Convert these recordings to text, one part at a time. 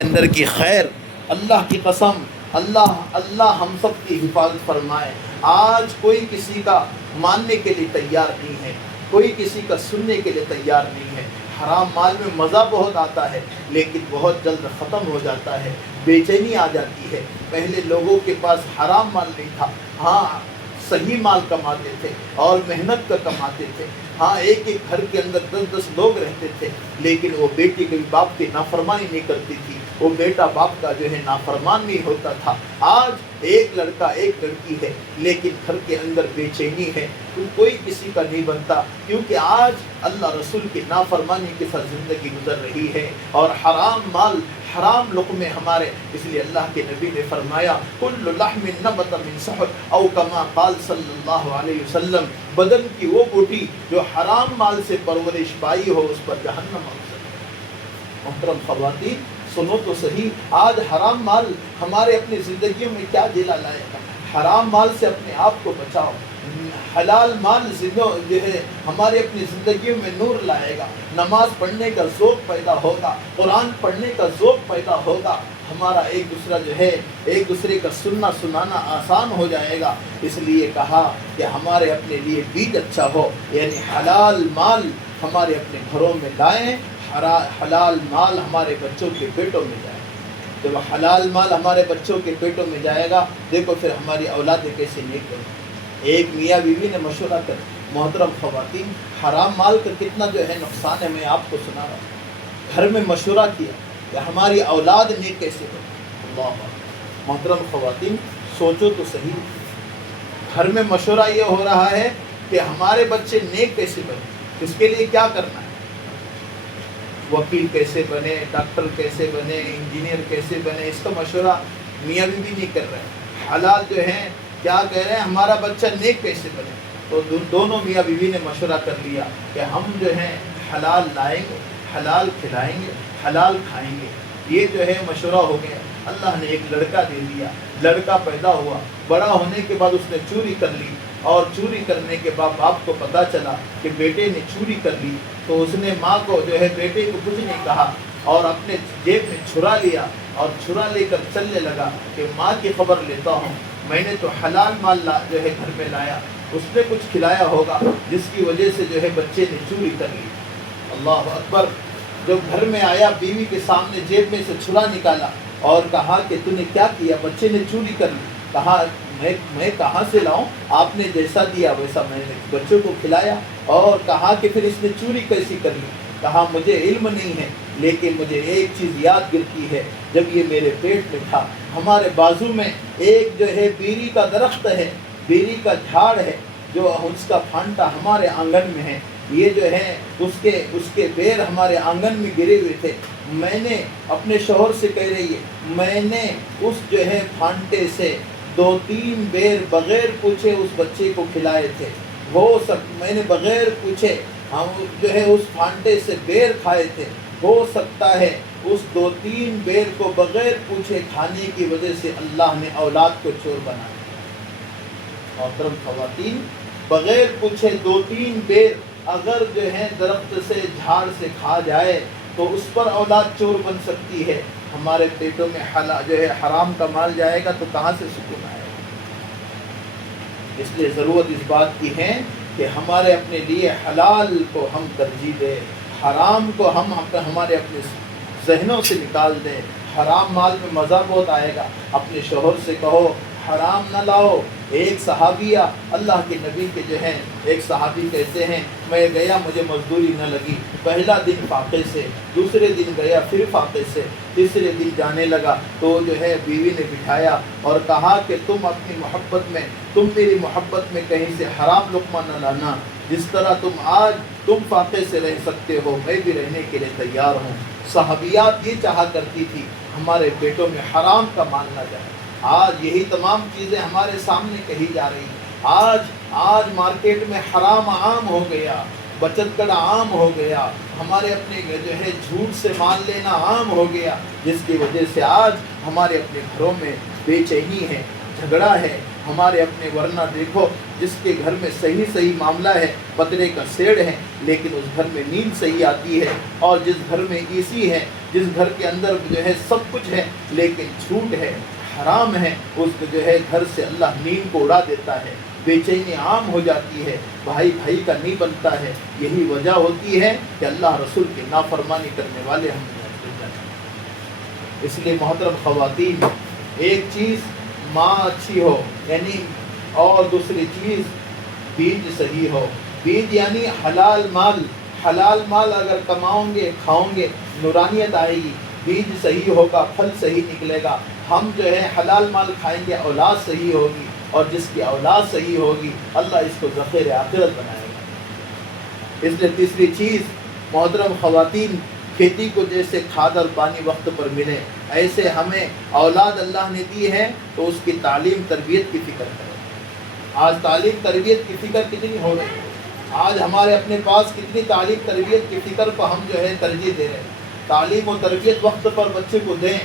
اندر کی خیر، اللہ کی قسم، اللہ ہم سب کی حفاظت فرمائے۔ آج کوئی کسی کا ماننے کے لیے تیار نہیں ہے، کوئی کسی کا سننے کے لیے تیار نہیں ہے۔ حرام مال میں مزہ بہت آتا ہے لیکن بہت جلد ختم ہو جاتا ہے، بے چینی آ جاتی ہے۔ پہلے لوگوں کے پاس حرام مال نہیں تھا، ہاں صحیح مال کماتے تھے اور محنت کا کماتے تھے، ہاں ایک ایک گھر کے اندر 10 لوگ رہتے تھے، لیکن وہ بیٹی کبھی باپ کی نافرمانی نہیں کرتی تھی، وہ بیٹا باپ کا جو ہے نافرمان نہیں ہوتا تھا۔ آج ایک لڑکا ایک لڑکی ہے لیکن گھر کے اندر بے چینی ہے، کوئی کسی کا نہیں بنتا، کیونکہ آج اللہ رسول کی نافرمانی کے ساتھ زندگی گزر رہی ہے اور حرام مال، حرام لقمے ہمارے، اس لیے اللہ کے نبی نے فرمایا کل لحم نبت من سحت او کما قال صلی اللہ علیہ وسلم، بدن کی وہ بوٹی جو حرام مال سے پرورش پائی ہو اس پر جہنم ہو۔ محترم خواتین سنو تو صحیح، آج حرام مال ہمارے اپنی زندگیوں میں کیا جلا لائے گا؟ حرام مال سے اپنے آپ کو بچاؤ، حلال مال جو ہے ہمارے اپنی زندگیوں میں نور لائے گا، نماز پڑھنے کا ذوق پیدا ہوگا، قرآن پڑھنے کا ذوق پیدا ہوگا، ہمارا ایک دوسرے کا سننا سنانا آسان ہو جائے گا۔ اس لیے کہا کہ ہمارے اپنے لیے بیج اچھا ہو، یعنی حلال مال ہمارے اپنے گھروں میں لائیں، حلال مال ہمارے بچوں کے پیٹوں میں جائے۔ جب حلال مال ہمارے بچوں کے پیٹوں میں جائے گا، دیکھو پھر ہماری اولادیں کیسے نیک ہوگی۔ ایک میاں بیوی نے مشورہ کر، محترم خواتین حرام مال کا کتنا جو ہے نقصان ہے، میں آپ کو سنا رہا ہوں۔ گھر میں مشورہ کیا کہ ہماری اولاد نیک کیسے ہو۔ اللہ اکبر۔ محترم خواتین سوچو تو صحیح، گھر میں مشورہ یہ ہو رہا ہے کہ ہمارے بچے نیک کیسے بنے، اس کے لیے کیا کرنا ہے، وکیل کیسے بنے، ڈاکٹر کیسے بنے، انجینئر کیسے بنے، اس کا مشورہ میاں بیوی نہیں کر رہے ہیں۔ حلال جو ہیں کیا کہہ رہے ہیں، ہمارا بچہ نیک کیسے بنے۔ تو دونوں میاں بیوی نے مشورہ کر لیا کہ ہم جو ہیں حلال لائیں گے، حلال کھلائیں گے، حلال کھائیں گے۔ یہ جو ہے مشورہ ہو گیا۔ اللہ نے ایک لڑکا دے دیا، لڑکا پیدا ہوا، بڑا ہونے کے بعد اس نے چوری کر لی، اور چوری کرنے کے بعد باپ کو پتہ چلا کہ بیٹے نے چوری کر لی، تو اس نے ماں کو جو ہے بیٹے کو کچھ نہیں کہا اور اپنے جیب میں چھرا لیا اور چھرا لے کر چلنے لگا کہ ماں کی خبر لیتا ہوں، میں نے تو حلال مال جو ہے گھر میں لایا، اس نے کچھ کھلایا ہوگا جس کی وجہ سے جو ہے بچے نے چوری کر لی۔ اللہ اکبر۔ جب گھر میں آیا بیوی کے سامنے جیب میں سے چھرا نکالا اور کہا کہ تو نے کیا کیا، بچے نے چوری کر لی۔ کہا میں کہاں سے لاؤں، آپ نے جیسا دیا ویسا میں نے بچوں کو کھلایا۔ اور کہا کہ پھر اس نے چوری کیسی کر لی، کہا مجھے علم نہیں ہے لیکن مجھے ایک چیز یاد گرتی ہے، جب یہ میرے پیٹ میں تھا ہمارے بازو میں ایک جو ہے بیری کا درخت ہے، بیری کا جھاڑ ہے، جو اس کا پھانٹا ہمارے آنگن میں ہے، یہ جو ہے اس کے بیر ہمارے آنگن میں گرے ہوئے تھے، میں نے اپنے شوہر سے کہہ رہی ہے میں نے اس جو ہے پھانٹے سے 2-3 بیر بغیر پوچھے اس بچے کو کھلائے تھے، میں نے بغیر پوچھے ہم جو ہے اس پھانٹے سے بیر کھائے تھے، ہو سکتا ہے اس 2-3 بیر کو بغیر پوچھے کھانے کی وجہ سے اللہ نے اولاد کو چور بنایا۔ محترم خواتین بغیر پوچھے 2-3 بیر اگر جو ہے درخت سے جھاڑ سے کھا جائے تو اس پر اولاد چور بن سکتی ہے۔ ہمارے پیٹوں میں جو ہے حرام کا مال جائے گا تو کہاں سے سکون آئے گا؟ اس لیے ضرورت اس بات کی ہے کہ ہمارے اپنے لیے حلال کو ہم ترجیح دیں، حرام کو ہم ہمارے اپنے ذہنوں سے نکال دیں۔ حرام مال میں مزہ بہت آئے گا، اپنے شوہر سے کہو حرام نہ لاؤ۔ ایک صحابیہ اللہ کے نبی کے جو ہیں، ایک صحابی کہتے ہیں میں گیا مجھے مزدوری نہ لگی، پہلا دن فاقے سے، دوسرے دن گیا پھر فاقے سے، تیسرے دن جانے لگا تو جو ہے بیوی نے بٹھایا اور کہا کہ تم اپنی محبت میں، تم میری محبت میں کہیں سے حرام لقمہ نہ لانا، جس طرح تم فاقے سے رہ سکتے ہو میں بھی رہنے کے لیے تیار ہوں۔ صحابیات یہ چاہا کرتی تھی ہمارے پیٹوں میں حرام کا مال نہ جائے۔ آج یہی تمام چیزیں ہمارے سامنے کہی جا رہی ہیں۔ آج مارکیٹ میں حرام عام ہو گیا، بچت کڑا عام ہو گیا، ہمارے اپنے جو ہے جھوٹ سے مال لینا عام ہو گیا، جس کی وجہ سے آج ہمارے اپنے گھروں میں بے چینی ہے، جھگڑا ہے، ہمارے اپنے، ورنہ دیکھو جس کے گھر میں صحیح صحیح معاملہ ہے، پترے کا سیڑ ہے، لیکن اس گھر میں نیند صحیح آتی ہے، اور جس گھر میں اے سی ہے، جس گھر کے اندر جو ہے سب کچھ ہے لیکن چھوٹ ہے، حرام ہے، اس کو جو ہے گھر سے اللہ نیند کو اڑا دیتا ہے، بے چینی عام ہو جاتی ہے، بھائی بھائی کا نہیں بنتا ہے۔ یہی وجہ ہوتی ہے کہ اللہ رسول کی نافرمانی کرنے والے ہم ہیں۔ اس لیے محترم خواتین، ایک چیز ماں اچھی ہو یعنی، اور دوسری چیز بیج صحیح ہو، بیج یعنی حلال مال، حلال مال اگر کماؤں گے کھاؤں گے نورانیت آئے گی، بیج صحیح ہوگا پھل صحیح نکلے گا، ہم جو ہے حلال مال کھائیں گے اولاد صحیح ہوگی، اور جس کی اولاد صحیح ہوگی اللہ اس کو ذخیر آخرت بنائے گا۔ اس لیے تیسری چیز محترم خواتین، کھیتی کو جیسے کھاد اور پانی وقت پر ملے، ایسے ہمیں اولاد اللہ نے دی ہے تو اس کی تعلیم تربیت کی فکر کریں۔ آج تعلیم تربیت کی فکر کتنی ہو رہی ہے، آج ہمارے اپنے پاس کتنی تعلیم تربیت کی فکر کو ہم جو ہے ترجیح دے رہے ہیں۔ تعلیم و تربیت وقت پر بچے کو دیں،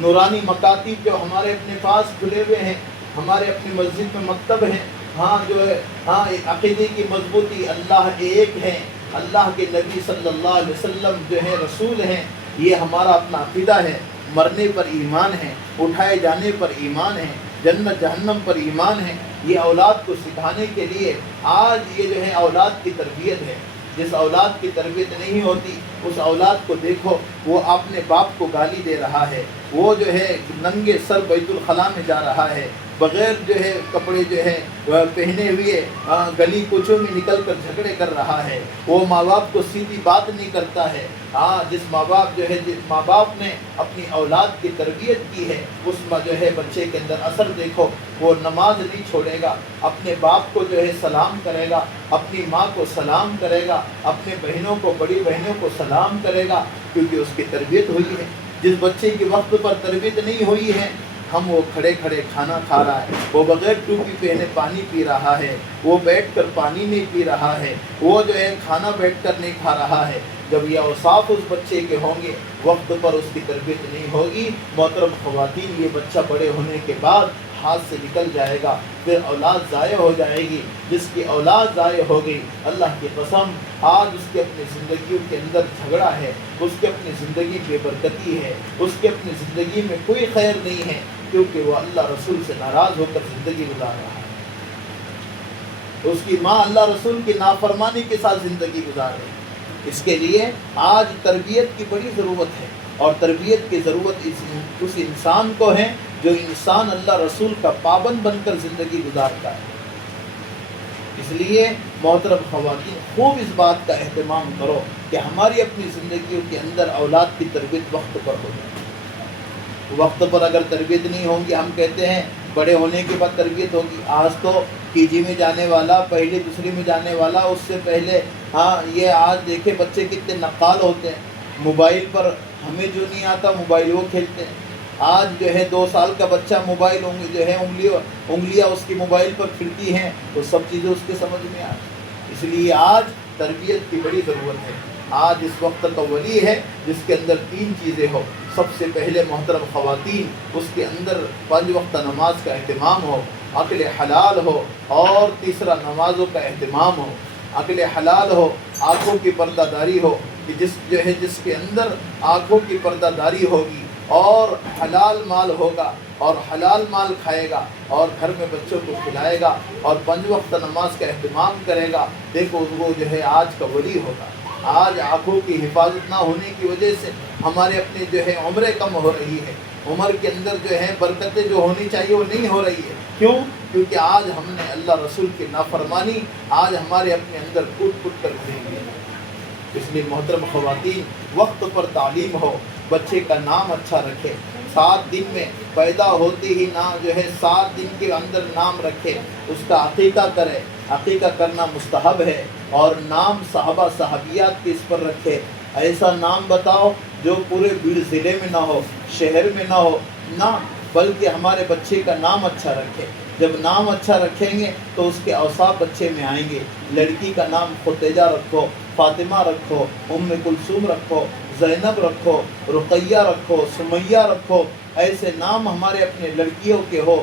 نورانی مکاتب جو ہمارے اپنے پاس کھلے ہوئے ہیں، ہمارے اپنی مسجد میں مکتب ہیں، ہاں جو ہے ہاں عقیدے کی مضبوطی، اللہ ایک ہے، اللہ کے نبی صلی اللہ علیہ وسلم جو ہے رسول ہیں، یہ ہمارا اپنا عقیدہ ہے، مرنے پر ایمان ہے، اٹھائے جانے پر ایمان ہے، جنت جہنم پر ایمان ہے، یہ اولاد کو سکھانے کے لیے آج یہ جو ہے اولاد کی تربیت ہے۔ جس اولاد کی تربیت نہیں ہوتی اس اولاد کو دیکھو، وہ اپنے باپ کو گالی دے رہا ہے، وہ جو ہے ننگے سر بیت الخلاء میں جا رہا ہے، بغیر جو ہے کپڑے جو ہے پہنے ہوئے گلی کوچوں میں نکل کر جھگڑے کر رہا ہے، وہ ماں باپ کو سیدھی بات نہیں کرتا ہے۔ جس ماں باپ نے اپنی اولاد کی تربیت کی ہے، اس میں جو ہے بچے کے اندر اثر دیکھو، وہ نماز نہیں چھوڑے گا، اپنے باپ کو جو ہے سلام کرے گا، اپنی ماں کو سلام کرے گا، اپنے بہنوں کو، بڑی بہنوں کو سلام کرے گا، کیونکہ اس کی تربیت ہوئی ہے۔ جس بچے کی وقت پر تربیت نہیں ہوئی ہے، ہم وہ کھڑے کھڑے کھانا کھا رہا ہے، وہ بغیر ٹوپی پہنے پانی پی رہا ہے، وہ بیٹھ کر پانی نہیں پی رہا ہے، وہ جو ہے کھانا بیٹھ کر نہیں کھا رہا ہے۔ جب یہ اوصاف اس بچے کے ہوں گے، وقت پر اس کی تربیت نہیں ہوگی، محترم خواتین، یہ بچہ بڑے ہونے کے بعد ہاتھ سے نکل جائے گا، پھر اولاد ضائع ہو جائے گی۔ جس کی اولاد ضائع ہو گئی، اللہ کی قسم آج اس کے اپنی زندگیوں کے اندر جھگڑا ہے، اس کی اپنی زندگی بے برکتی ہے، اس کی اپنی زندگی میں کوئی خیر نہیں ہے، کیونکہ وہ اللہ رسول سے ناراض ہو کر زندگی گزار رہا ہے، اس کی ماں اللہ رسول کی نافرمانی کے ساتھ زندگی گزار رہی ہے۔ اس کے لیے آج تربیت کی بڑی ضرورت ہے، اور تربیت کی ضرورت اس انسان کو ہے جو انسان اللہ رسول کا پابند بن کر زندگی گزارتا ہے۔ اس لیے محترم خواتین، خوب اس بات کا اہتمام کرو کہ ہماری اپنی زندگیوں کے اندر اولاد کی تربیت وقت پر ہو جائے۔ وقت پر اگر تربیت نہیں ہوگی، ہم کہتے ہیں بڑے ہونے کے بعد تربیت ہوگی، آج تو کے جی میں جانے والا، پہلی دوسری میں جانے والا، اس سے پہلے یہ آج دیکھے بچے کتنے نقال ہوتے ہیں، موبائل پر ہمیں جو نہیں آتا موبائل وہ کھیلتے ہیں۔ آج جو ہے 2 سال کا بچہ موبائل جو ہے انگلیاں اس کی موبائل پر پھرتی ہیں، تو سب چیزیں اس کے سمجھ میں آتی۔ اس لیے آج تربیت کی بڑی ضرورت ہے۔ آج اس وقت کا ولی ہے جس کے اندر 3 چیزیں ہو۔ سب سے پہلے محترم خواتین، اس کے اندر 5 وقت نماز کا اہتمام ہو، عقل حلال ہو، اور تیسرا نمازوں کا اہتمام ہو، عقل حلال ہو، آنکھوں کی پردہ داری ہو، کہ جس کے اندر آنکھوں کی پردہ داری ہوگی اور حلال مال ہوگا اور حلال مال کھائے گا اور گھر میں بچوں کو کھلائے گا اور 5 وقت نماز کا اہتمام کرے گا، دیکھو وہ جو ہے آج کا ولی ہوگا۔ آج آنکھوں کی حفاظت نہ ہونے کی وجہ سے ہمارے اپنے جو ہے عمریں کم ہو رہی ہے، عمر کے اندر جو ہے برکتیں جو ہونی چاہیے وہ نہیں ہو رہی ہے۔ کیوں؟ کیونکہ آج ہم نے اللہ رسول کی نافرمانی آج ہمارے اپنے اندر کٹ کٹ کر بھری ہوئی ہے۔ اس لیے محترم خواتین، وقت پر تعلیم ہو، بچے کا نام اچھا رکھے، 7 دن میں پیدا ہوتے ہی جو ہے 7 دن کے اندر نام رکھے، اس کا عقیقہ کرے، عقیقہ کرنا مستحب ہے، اور نام صحابہ صحابیات کے اس پر رکھے۔ ایسا نام بتاؤ جو پورے بیڑ ضلع میں نہ ہو، شہر میں نہ ہو، نہ بلکہ ہمارے بچے کا نام اچھا رکھے۔ جب نام اچھا رکھیں گے تو اس کے اوصاف بچے میں آئیں گے۔ لڑکی کا نام ختیجہ رکھو، فاطمہ رکھو، ام کلثوم رکھو، زینب رکھو، رقیہ رکھو، سمیہ رکھو، ایسے نام ہمارے اپنے لڑکیوں کے ہو۔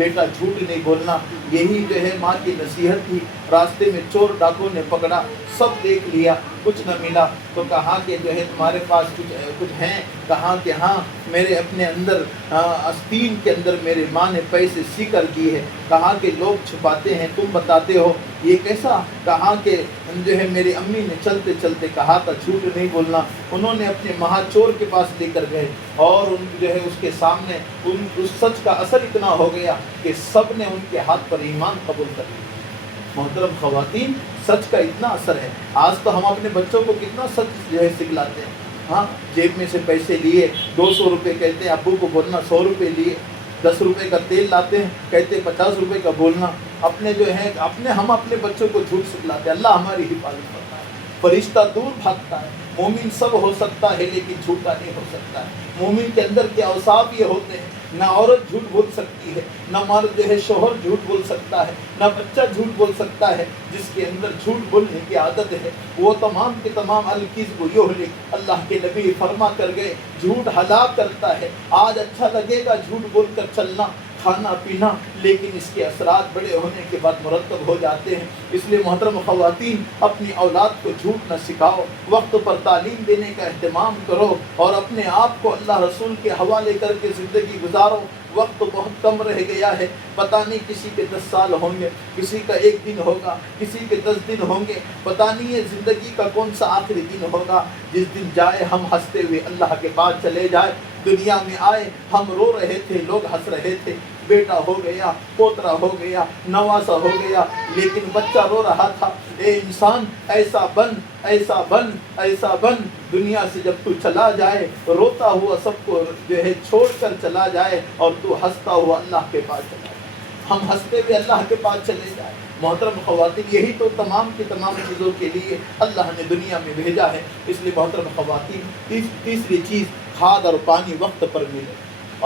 بیٹا جھوٹ نہیں بولنا، یہی جو ہے ماں کی نصیحت تھی۔ راستے میں چور ڈاکو نے پکڑا، سب دیکھ لیا، کچھ نہ ملا، تو کہا کہ جو ہے تمہارے پاس کچھ ہیں؟ کہا کہ ہاں، میرے اپنے اندر آستین کے اندر میرے ماں نے پیسے سی کر دی ہے۔ کہا کہ لوگ چھپاتے ہیں، تم بتاتے ہو، یہ کیسا؟ کہا کہ جو ہے میری امی نے چلتے چلتے کہا تھا جھوٹ نہیں بولنا۔ انہوں نے اپنے مہا چور کے پاس لے کر گئے اور ان جو ہے اس کے سامنے اس سچ کا اثر اتنا ہو گیا کہ سب نے ان کے ہاتھ پر ایمان قبول کر لیا۔ محترم خواتین، سچ کا اتنا اثر ہے۔ آج تو ہم اپنے بچوں کو کتنا سچ جو ہے سکھلاتے ہیں۔ ہاں، جیب میں سے پیسے لیے، 200 روپے کہتے ہیں ابو کو بولنا، 100 روپے لیے، 10 روپے کا تیل لاتے ہیں کہتے ہیں 50 روپے کا بولنا۔ اپنے جو ہے ہم اپنے بچوں کو جھوٹ سکھلاتے ہیں۔ اللہ ہماری حفاظت کرتا ہے۔ فرشتہ دور بھاگتا ہے۔ مومن سب ہو سکتا ہے لیکن جھوٹا نہیں ہو سکتا ہے۔ مومن کے اندر کے اوصاف یہ ہوتے ہیں، نہ عورت جھوٹ بول سکتی ہے، نہ مرد جو ہے شوہر جھوٹ بول سکتا ہے، نہ بچہ جھوٹ بول سکتا ہے۔ جس کے اندر جھوٹ بولنے کی عادت ہے وہ تمام کے تمام الکذب یہلک، اللہ کے نبی فرما کر گئے، جھوٹ ہلاک کرتا ہے۔ آج اچھا لگے گا جھوٹ بول کر چلنا، کھانا پینا، لیکن اس کے اثرات بڑے ہونے کے بعد مرتب ہو جاتے ہیں۔ اس لیے محترم خواتین، اپنی اولاد کو جھوٹ نہ سکھاؤ، وقت پر تعلیم دینے کا اہتمام کرو اور اپنے آپ کو اللہ رسول کے حوالے کر کے زندگی گزارو۔ وقت بہت کم رہ گیا ہے، پتہ نہیں کسی کے 10 سال ہوں گے، کسی کا 1 دن ہوگا، کسی کے 10 دن ہوں گے، پتہ نہیں ہے زندگی کا کون سا آخری دن ہوگا۔ جس دن جائے ہم ہنستے ہوئے اللہ کے پاس چلے جائے۔ دنیا میں آئے ہم رو رہے تھے، لوگ ہنس رہے تھے، بیٹا ہو گیا، پوترا ہو گیا، نواسا ہو گیا، لیکن بچہ رو رہا تھا، اے انسان ایسا بن، ایسا بن، ایسا بن۔ دنیا سے جب تو چلا جائے، روتا ہوا سب کو جو ہے چھوڑ کر چلا جائے اور تو ہنستا ہوا اللہ کے پاس چلا جائے۔ ہم ہنستے ہوئے اللہ کے پاس چلے جائیں۔ محترم خواتین، یہی تو تمام کی تمام چیزوں کے لیے اللہ نے دنیا میں بھیجا ہے۔ اس لیے محترم خواتین، تیسری چیز، کھاد اور پانی وقت پر ملے۔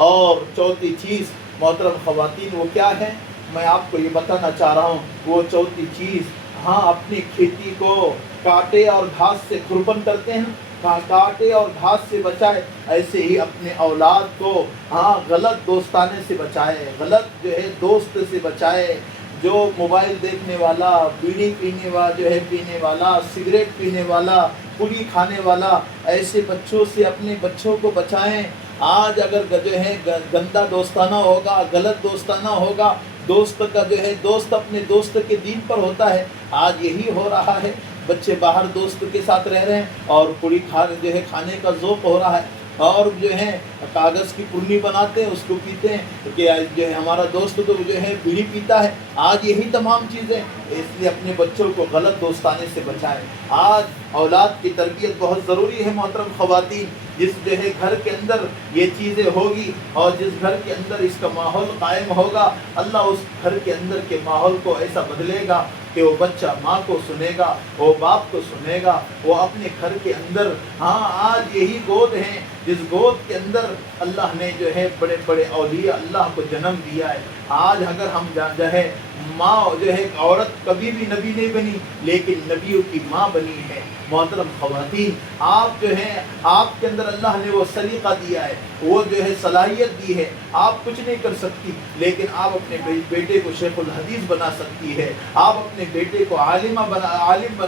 اور چوتھی چیز محترم خواتین وہ کیا ہے، میں آپ کو یہ بتانا چاہ رہا ہوں، وہ چوتھی چیز، ہاں، اپنی کھیتی کو کاٹے اور گھاس سے کھرپن کرتے ہیں، کاٹے اور گھاس سے بچائے، ایسے ہی اپنے اولاد کو غلط دوستانے سے بچائے، غلط جو ہے دوست سے بچائے۔ جو موبائل دیکھنے والا، بیڑی پینے والا، سگریٹ پینے والا، پوری کھانے والا، ایسے بچوں سے اپنے بچوں کو بچائیں۔ آج اگر جو ہے گندا دوستانہ ہوگا، غلط دوستانہ ہوگا، دوست کا جو ہے دوست اپنے دوست کے دین پر ہوتا ہے۔ آج یہی ہو رہا ہے، بچے باہر دوست کے ساتھ رہ رہے ہیں اور پوری جو ہے کھانے کا ذوق ہو رہا ہے، اور جو ہے کاغذ کی پرنی بناتے ہیں، اس کو پیتے ہیں کہ جو ہے ہمارا دوست تو جو ہے بیڑی پیتا ہے۔ آج یہی تمام چیزیں، اس لیے اپنے بچوں کو غلط دوستانے سے بچائیں۔ آج اولاد کی تربیت بہت ضروری ہے محترم خواتین۔ جس جو ہے گھر کے اندر یہ چیزیں ہوگی اور جس گھر کے اندر اس کا ماحول قائم ہوگا، اللہ اس گھر کے اندر کے ماحول کو ایسا بدلے گا کہ وہ بچہ ماں کو سنے گا، وہ باپ کو سنے گا، وہ اپنے گھر کے اندر، آج یہی گود ہیں جس گود کے اندر اللہ نے جو ہے بڑے بڑے اولیاء اللہ کو جنم دیا ہے۔ آج اگر ہم جو ہے ماں جو ہے عورت کبھی بھی نبی نہیں بنی لیکن نبیوں کی ماں بنی ہے۔ محترم خواتین، آپ جو ہیں، آپ کے اندر اللہ نے وہ سلیقہ دیا ہے، وہ جو ہے صلاحیت دی ہے، آپ کچھ نہیں کر سکتی لیکن آپ اپنے بیٹے کو شیخ الحدیث بنا سکتی ہے، آپ اپنے بیٹے کو عالم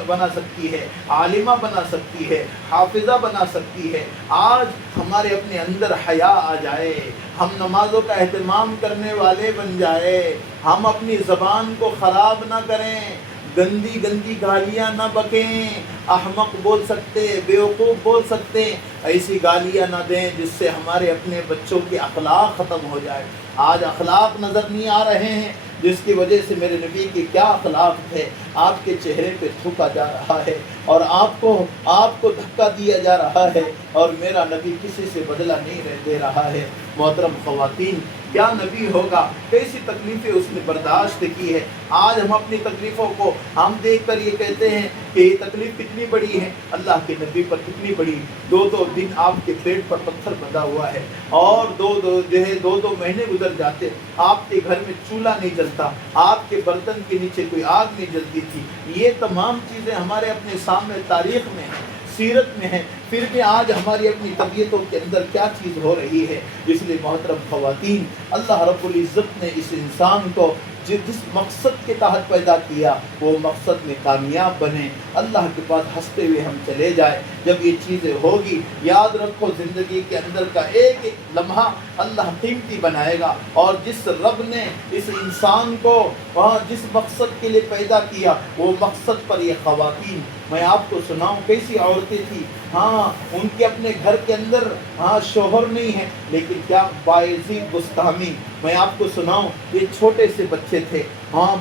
بنا سکتی ہے، عالمہ بنا سکتی ہے، حافظہ بنا سکتی ہے۔ آج ہمارے اپنے اندر حیا آ جائے، ہم نمازوں کا اہتمام کرنے والے بن جائے، ہم اپنی زبان کو خراب نہ کریں، گندی گندی گالیاں نہ بکیں، احمق بول سکتے، بیوقوف بول سکتے، ایسی گالیاں نہ دیں جس سے ہمارے اپنے بچوں کے اخلاق ختم ہو جائے۔ آج اخلاق نظر نہیں آ رہے ہیں، جس کی وجہ سے میرے نبی کے کیا اخلاق تھے، آپ کے چہرے پہ تھوکا جا رہا ہے اور آپ کو دھکا دیا جا رہا ہے، اور میرا نبی کسی سے بدلہ نہیں دے رہا ہے۔ محترم خواتین، کیا نبی ہوگا، کیسی تکلیفیں اس نے برداشت کی ہے۔ آج ہم اپنی تکلیفوں کو ہم دیکھ کر یہ کہتے ہیں کہ یہ تکلیف کتنی بڑی ہے، اللہ کے نبی پر کتنی بڑی۔ 2 دن آپ کے پیٹ پر پتھر بندھا ہوا ہے اور دو مہینے گزر جاتے، آپ کے گھر میں چولہا نہیں جلتا، آپ کے برتن کے نیچے کوئی آگ نہیں جلتی تھی۔ یہ تمام چیزیں ہمارے اپنے سامنے تاریخ میں ہیں، سیرت میں ہیں، پھر بھی آج ہماری اپنی طبیعتوں کے اندر کیا چیز ہو رہی ہے۔ اس لیے محترم خواتین، اللہ رب العزت نے اس انسان کو جس مقصد کے تحت پیدا کیا وہ مقصد میں کامیاب بنے، اللہ کے پاس ہنستے ہوئے ہم چلے جائیں۔ جب یہ چیزیں ہوگی، یاد رکھو زندگی کے اندر کا ایک ایک لمحہ اللہ قیمتی بنائے گا، اور جس رب نے اس انسان کو جس مقصد کے لیے پیدا کیا وہ مقصد پر یہ خواتین، میں آپ کو سناؤں کیسی عورتیں تھیں، ہاں ان کے اپنے گھر کے اندر شوہر نہیں ہے، لیکن کیا بایزید بسطامی، میں آپ کو سناؤں یہ چھوٹے سے بچے تھے،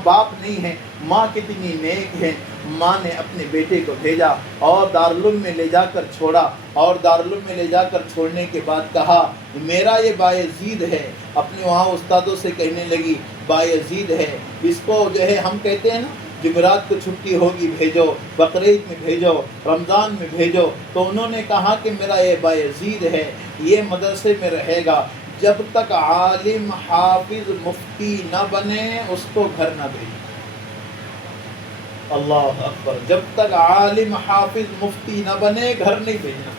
باپ نہیں ہے، ماں کتنی نیک ہے، ماں نے اپنے بیٹے کو بھیجا اور دارالعلوم میں لے جا کر چھوڑا، اور دارالعلوم میں لے جا کر چھوڑنے کے بعد کہا میرا یہ بایزید ہے، اپنے وہاں استادوں سے کہنے لگی بایزید ہے، اس کو جو ہے ہم کہتے ہیں نا جمعرات کو چھٹی ہوگی بھیجو، بقرعید میں بھیجو، رمضان میں بھیجو، تو انہوں نے کہا کہ میرا یہ بایزید ہے، یہ مدرسے میں رہے گا، جب تک عالم حافظ مفتی نہ بنے اس کو گھر نہ بھیجو۔ اللہ اکبر، جب تک عالم حافظ مفتی نہ بنے گھر نہیں بھیجنا۔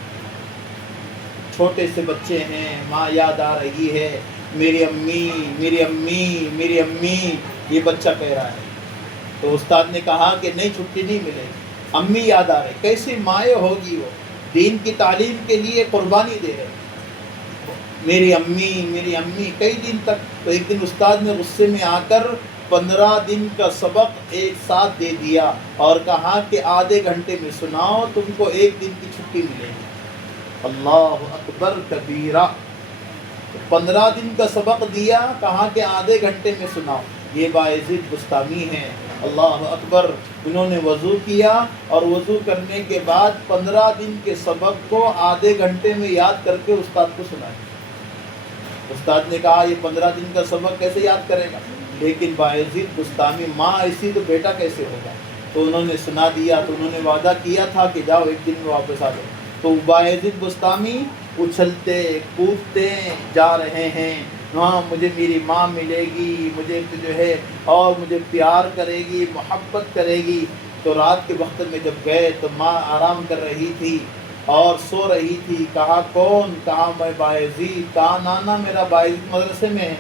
چھوٹے سے بچے ہیں، ماں یاد آ رہی ہے، میری امی میری امی میری امی، یہ بچہ کہہ رہا ہے، تو استاد نے کہا کہ نہیں چھٹی نہیں ملے گی، امی یاد آ رہے، کیسی مائیں ہوگی وہ، دین کی تعلیم کے لیے قربانی دے رہے، میری امی کئی دن تک۔ تو ایک دن استاد نے غصے میں آ کر 15 دن کا سبق ایک ساتھ دے دیا اور کہا کہ آدھے گھنٹے میں سناؤ، تم کو ایک دن کی چھٹی ملے گی۔ اللہ اکبر کبیرہ، 15 دن کا سبق دیا، کہا کہ آدھے گھنٹے میں سناؤ۔ یہ بایزید بسطامی ہیں، اللہ اکبر، انہوں نے وضو کیا اور وضو کرنے کے بعد 15 دن کے سبق کو آدھے گھنٹے میں یاد کر کے استاد کو سنایا۔ استاد نے کہا یہ 15 دن کا سبق کیسے یاد کرے گا، لیکن بایزید بسطامی ماں ایسی تو بیٹا کیسے ہوگا، تو انہوں نے سنا دیا، تو انہوں نے وعدہ کیا تھا کہ جاؤ ایک دن میں واپس آ جاؤ۔ تو بایزید بسطامی اچھلتے کودتے جا رہے ہیں، ہاں مجھے میری ماں ملے گی، مجھے جو ہے اور مجھے پیار کرے گی، محبت کرے گی۔ تو رات کے وقت میں جب گئے تو ماں آرام کر رہی تھی اور سو رہی تھی، کہا کون، کہا میں بایزید، کہا نانا میرا بایزید مدرسے میں ہے،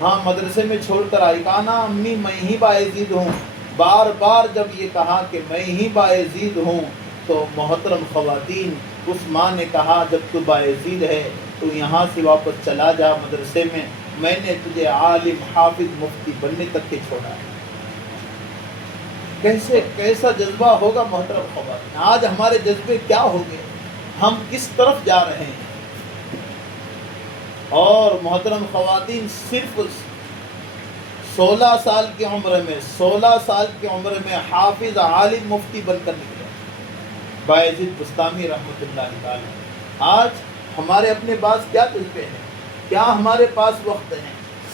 ہاں مدرسے میں چھوڑ کر آئی، کہا نا امی میں ہی بایزید ہوں۔ بار بار جب یہ کہا کہ میں ہی بایزید ہوں، تو محترم خواتین اس ماں نے کہا جب تو بایزید ہے تو یہاں سے واپس چلا جا مدرسے میں نے تجھے عالم حافظ مفتی بننے تک کے چھوڑا ہے۔ کیسا جذبہ ہوگا محترم خواتین، آج ہمارے جذبے کیا ہو گئے، ہم کس طرف جا رہے ہیں۔ اور محترم خواتین صرف 16 سال کی عمر میں حافظ عالم مفتی بن کر نکلے بایزید بسطامی رحمۃ اللہ تعالی۔ آج ہمارے اپنے پاس کیا جذبے ہیں، کیا ہمارے پاس وقت ہے،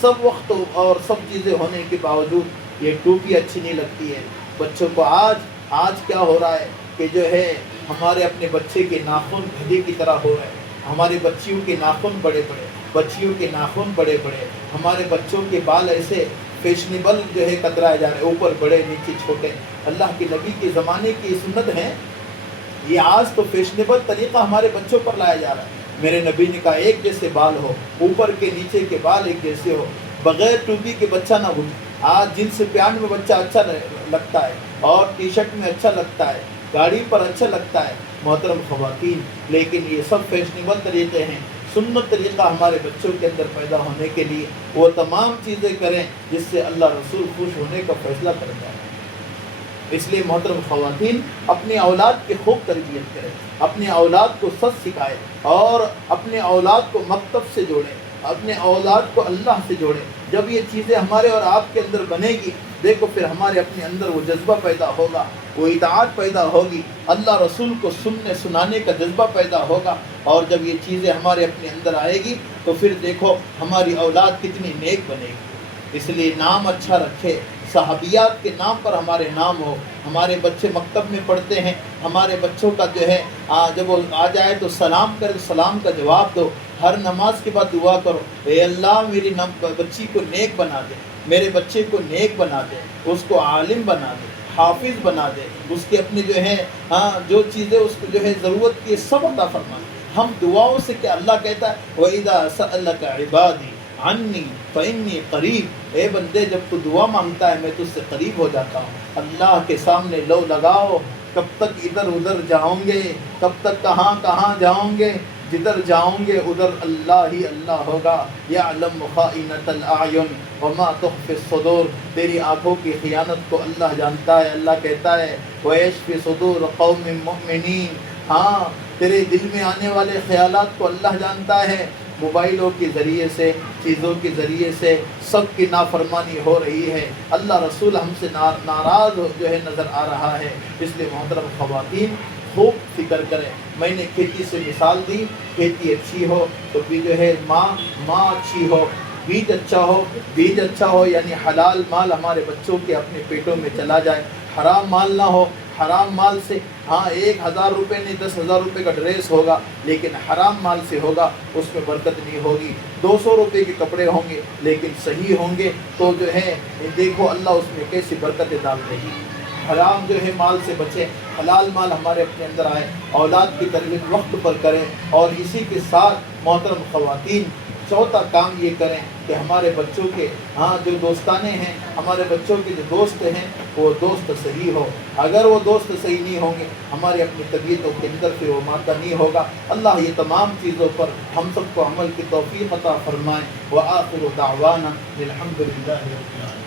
سب وقت اور سب چیزیں ہونے کے باوجود یہ ٹوپی اچھی نہیں لگتی ہے بچوں کو۔ آج کیا ہو رہا ہے کہ جو ہے ہمارے اپنے بچے کے ناخن گدھے کی طرح ہو رہے ہیں، ہماری بچیوں کے ناخن بڑے بڑے، بچیوں کے ناخن بڑے بڑے، ہمارے بچوں کے بال ایسے فیشنیبل جو ہے کترائے جا رہے، اوپر بڑے نیچے چھوٹے۔ اللہ کے نبی کے زمانے کی سنت ہے، یہ آج تو فیشنیبل طریقہ ہمارے بچوں پر لایا جا رہا ہے۔ میرے نبی نے کہا ایک جیسے بال ہو، اوپر کے نیچے کے بال ایک جیسے ہو، بغیر ٹوپی کے بچہ نہ گھومے۔ آج جنس پینٹ میں بچہ اچھا لگتا ہے اور ٹی شرٹ میں اچھا لگتا ہے، گاڑی پر اچھا لگتا ہے محترم خواتین، لیکن یہ سب فیشنیبل طریقے ہیں۔ سنت طریقہ ہمارے بچوں کے اندر پیدا ہونے کے لیے وہ تمام چیزیں کریں جس سے اللہ رسول خوش ہونے کا فیصلہ کرتا ہے۔ اس لیے محترم خواتین اپنی اولاد کی خوب تربیت کریں، اپنے اولاد کو سچ سکھائیں اور اپنے اولاد کو مکتب سے جوڑیں، اپنے اولاد کو اللہ سے جوڑیں۔ جب یہ چیزیں ہمارے اور آپ کے اندر بنے گی، دیکھو پھر ہمارے اپنے اندر وہ جذبہ پیدا ہوگا، وہ اطاعت پیدا ہوگی، اللہ رسول کو سنانے کا جذبہ پیدا ہوگا، اور جب یہ چیزیں ہمارے اپنے اندر آئے گی تو پھر دیکھو ہماری اولاد کتنی نیک بنے گی۔ اس لیے نام اچھا رکھے، صحابیات کے نام پر ہمارے نام ہو۔ ہمارے بچے مکتب میں پڑھتے ہیں، ہمارے بچوں کا جو ہے جب وہ آ جائے تو سلام کرے، سلام کا جواب دو، ہر نماز کے بعد دعا کرو، اے اللہ میری بچی کو نیک بنا دے، میرے بچے کو نیک بنا دے، اس کو عالم بنا دے، حافظ بنا دے، اس کے اپنے جو ہیں جو چیزیں اس کو جو ہے ضرورت کی سب عطا فرما دے۔ ہم دعاؤں سے کیا اللہ کہتا ہے وَإِذَا سَأَلَكَ عِبَادِي عَنِّي فَإِنِّي قَرِيب، اے بندے جب تو دعا مانگتا ہے میں تجھ سے قریب ہو جاتا ہوں۔ اللہ کے سامنے لو لگاؤ، کب تک ادھر ادھر جاؤں گے، کب تک کہاں کہاں جاؤں گے، جدھر جاؤں گے ادھر اللہ ہی اللہ ہوگا۔ یعلم خائنۃ الاعین وما تخفی الصدور، تیری آنکھوں کی خیانت کو اللہ جانتا ہے۔ اللہ کہتا ہے ویشفی صدور قوم مؤمنین، ہاں تیرے دل میں آنے والے خیالات کو اللہ جانتا ہے۔ موبائلوں کے ذریعے سے، چیزوں کے ذریعے سے سب کی نافرمانی ہو رہی ہے، اللہ رسول ہم سے ناراض جو ہے نظر آ رہا ہے۔ اس لیے محترم خواتین خوب فکر کریں۔ میں نے کھیتی سے مثال دی، کھیتی اچھی ہو تو بھی جو ہے ماں اچھی ہو، بیج اچھا ہو یعنی حلال مال ہمارے بچوں کے اپنے پیٹوں میں چلا جائے، حرام مال نہ ہو۔ حرام مال سے 1000 روپے نہیں 10,000 روپے کا ڈریس ہوگا، لیکن حرام مال سے ہوگا اس میں برکت نہیں ہوگی۔ 200 روپے کے کپڑے ہوں گے لیکن صحیح ہوں گے تو جو ہے دیکھو اللہ اس میں کیسی برکتیں ڈالتے ہیں۔ حرام جو ہے مال سے بچیں، حلال مال ہمارے اپنے اندر آئے، اولاد کی تربیت وقت پر کریں، اور اسی کے ساتھ محترم خواتین چوتھا کام یہ کریں کہ ہمارے بچوں کے جو دوستانے ہیں، ہمارے بچوں کے جو دوست ہیں وہ دوست صحیح ہو۔ اگر وہ دوست صحیح نہیں ہوں گے ہماری اپنی طبیعتوں کے اندر سے وہ مادہ نہیں ہوگا۔ اللہ یہ تمام چیزوں پر ہم سب کو عمل کی توفیق عطا فرمائے۔ وآخر دعوانا الحمد للہ رب العالمین۔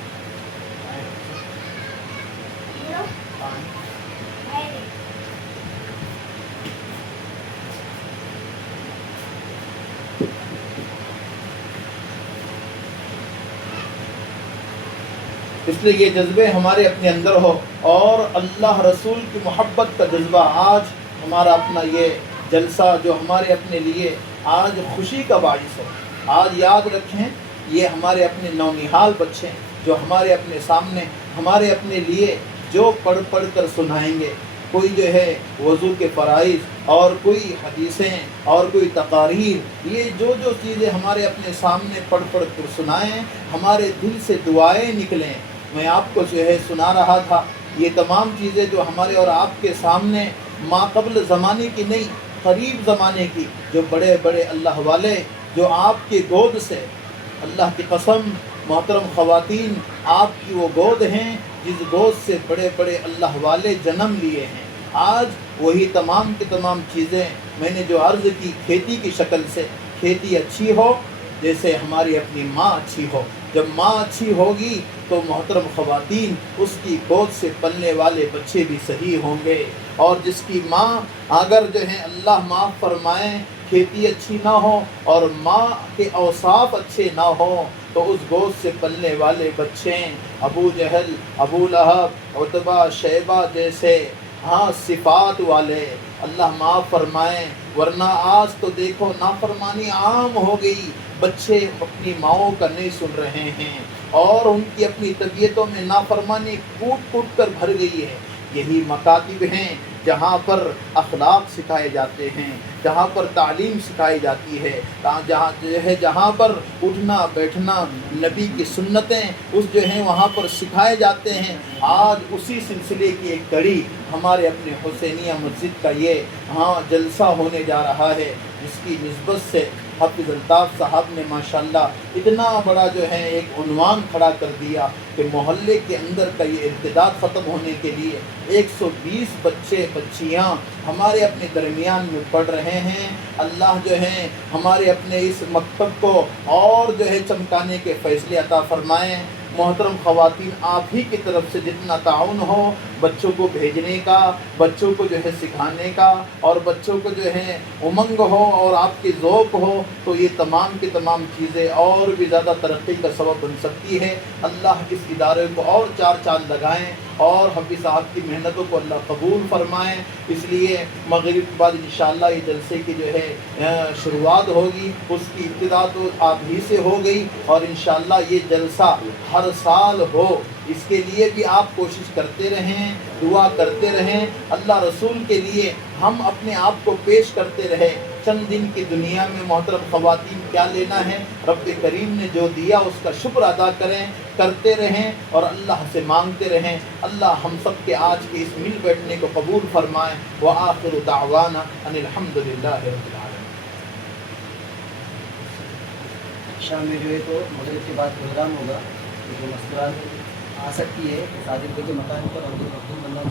اس لیے یہ جذبے ہمارے اپنے اندر ہو، اور اللہ رسول کی محبت کا جذبہ۔ آج ہمارا اپنا یہ جلسہ جو ہمارے اپنے لیے آج خوشی کا باعث ہو۔ آج یاد رکھیں یہ ہمارے اپنے نونہال بچے جو ہمارے اپنے سامنے ہمارے اپنے لیے جو پڑھ کر سنائیں گے، کوئی جو ہے وضو کے فرائض اور کوئی حدیثیں اور کوئی تقاریر، یہ جو چیزیں ہمارے اپنے سامنے پڑھ کر سنائیں، ہمارے دل سے دعائیں نکلیں۔ میں آپ کو جو ہے سنا رہا تھا یہ تمام چیزیں جو ہمارے اور آپ کے سامنے ماقبل زمانے کی نہیں، قریب زمانے کی، جو بڑے بڑے اللہ والے جو آپ کے گود سے، اللہ کی قسم محترم خواتین آپ کی وہ گود ہیں جس گود سے بڑے بڑے اللہ والے جنم لیے ہیں۔ آج وہی تمام کی تمام چیزیں میں نے جو عرض کی کھیتی کی شکل سے، کھیتی اچھی ہو جیسے ہماری اپنی ماں اچھی ہو۔ جب ماں اچھی ہوگی تو محترم خواتین اس کی گود سے پلنے والے بچے بھی صحیح ہوں گے، اور جس کی ماں اگر جو ہے اللہ معاف فرمائیں کھیتی اچھی نہ ہو اور ماں کے اوصاف اچھے نہ ہوں تو اس گود سے پلنے والے بچے ابو جہل، ابو لہب، عتبہ، شیبہ جیسے صفات والے، اللہ معاف فرمائیں۔ ورنہ آج تو دیکھو نافرمانی عام ہو گئی، بچے اپنی ماؤں کا نہیں سن رہے ہیں، اور ان کی اپنی طبیعتوں میں نافرمانی کوٹ کر بھر گئی ہے۔ یہی مکاتب ہیں جہاں پر اخلاق سکھائے جاتے ہیں، جہاں پر تعلیم سکھائی جاتی ہے، جہاں پر اٹھنا بیٹھنا نبی کی سنتیں جو ہیں وہاں پر سکھائے جاتے ہیں۔ آج اسی سلسلے کی ایک کڑی ہمارے اپنے حسینیہ مسجد کا یہ جلسہ ہونے جا رہا ہے، جس کی نسبت سے حافظ الطاف صاحب نے ماشاءاللہ اتنا بڑا جو ہے ایک عنوان کھڑا کر دیا کہ محلے کے اندر کا یہ ارتداد ختم ہونے کے لیے 120 بچے بچیاں ہمارے اپنے درمیان میں پڑھ رہے ہیں۔ اللہ جو ہے ہمارے اپنے اس مکتب کو اور جو ہے چمکانے کے فیصلے عطا فرمائیں۔ محترم خواتین آپ ہی کی طرف سے جتنا تعاون ہو بچوں کو بھیجنے کا، بچوں کو جو ہے سکھانے کا، اور بچوں کو جو ہے امنگ ہو اور آپ کی ذوق ہو تو یہ تمام کی تمام چیزیں اور بھی زیادہ ترقی کا سبب بن سکتی ہے۔ اللہ اس ادارے کو اور 4 چاند لگائیں اور حفیظ صاحب کی محنتوں کو اللہ قبول فرمائیں۔ اس لیے مغرب کے بعد انشاءاللہ یہ جلسے کی جو ہے شروعات ہوگی، اس کی ابتدا تو آپ ہی سے ہو گئی، اور انشاءاللہ یہ جلسہ ہر سال ہو، اس کے لیے بھی آپ کوشش کرتے رہیں، دعا کرتے رہیں، اللہ رسول کے لیے ہم اپنے آپ کو پیش کرتے رہیں۔ چند دن کی دنیا میں محترم خواتین کیا لینا ہے، رب کریم نے جو دیا اس کا شکر ادا کریں۔ کرتے رہیں اور اللہ سے مانگتے رہیں. اللہ ہم سب کے آج کے اس مل بیٹھنے کو قبول فرمائے. وآخر دعوانا ان الحمد للہ رب العالمین. شام میں جو ہے تو مغرب کے بعد پروگرام ہوگا، جو مسئلہ آ سکتی ہے صادق کے مکان پر اور جو مخدوم بندہ